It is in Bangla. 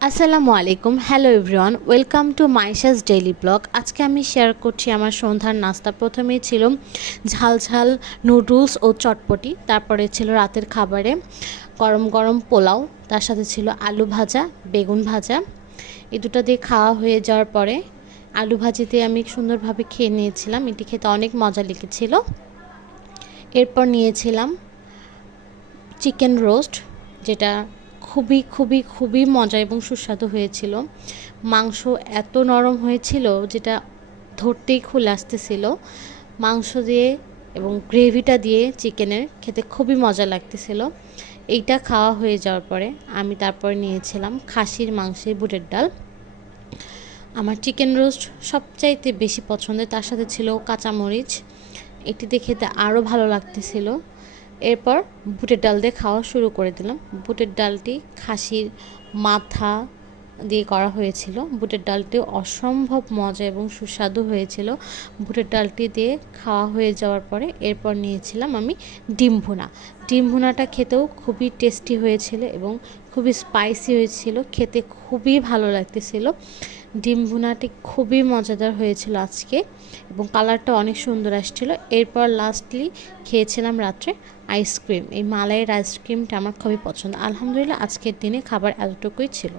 আসসালামু আলাইকুম, hello everyone, welcome to Maisha's daily blog. আজকে আমি শেয়ার করছি আমার সন্ধ্যার নাস্তা। প্রথমেই ছিল ঝাল ঝাল নুডলস ও চটপটি, তারপরে ছিল রাতের খাবারে গরম গরম পোলাও, তার সাথে ছিল আলু ভাজা, বেগুন ভাজা। এই দুটো দিয়ে খাওয়া হয়ে যাওয়ার পরে আলু ভাজিতে আমি সুন্দরভাবে খেয়ে নিয়েছিলাম, এটি খেতে অনেক মজা লেগেছিল। এরপর নিয়েছিলাম চিকেন রোস্ট, যেটা খুবই খুবই খুবই মজা এবং সুস্বাদু হয়েছিল। মাংস এত নরম হয়েছিল যেটা ধরতেই খুলে আসতেছিল। মাংস দিয়ে এবং গ্রেভিটা দিয়ে চিকেনের খেতে খুবই মজা লাগতেছিল। এইটা খাওয়া হয়ে যাওয়ার পরে আমি তারপর নিয়েছিলাম খাসির মাংসের বুটের ডাল। আমার চিকেন রোস্ট সবচাইতে বেশি পছন্দের, তার সাথে ছিল কাঁচামরিচ। এটিতে খেতে আরও ভালো লাগতেছিল। এরপর বুটের ডাল দিয়ে খাওয়া শুরু করে দিলাম। বুটের ডালটি খাসির মাথা দিয়ে করা হয়েছিল। বুটের ডালটি অসম্ভব মজা এবং সুস্বাদু হয়েছিল। বুটের ডালটি দিয়ে খাওয়া হয়ে যাওয়ার পরে এরপর নিয়েছিলাম আমি ডিম ভুনা। ডিম ভুনাটা খেতেও খুবই টেস্টি হয়েছিল এবং খুবই স্পাইসি হয়েছিল, খেতে খুবই ভালো লাগতেছিল। ডিম ভুনাটি খুবই মজাদার হয়েছিল আজকে এবং কালারটা অনেক সুন্দর আসছিল। এরপর লাস্টলি খেয়েছিলাম রাত্রে আইসক্রিম। এই মালাইয়ের আইসক্রিমটা আমার খুবই পছন্দ। আলহামদুলিল্লাহ, আজকের দিনে খাবার এতটুকুই ছিল।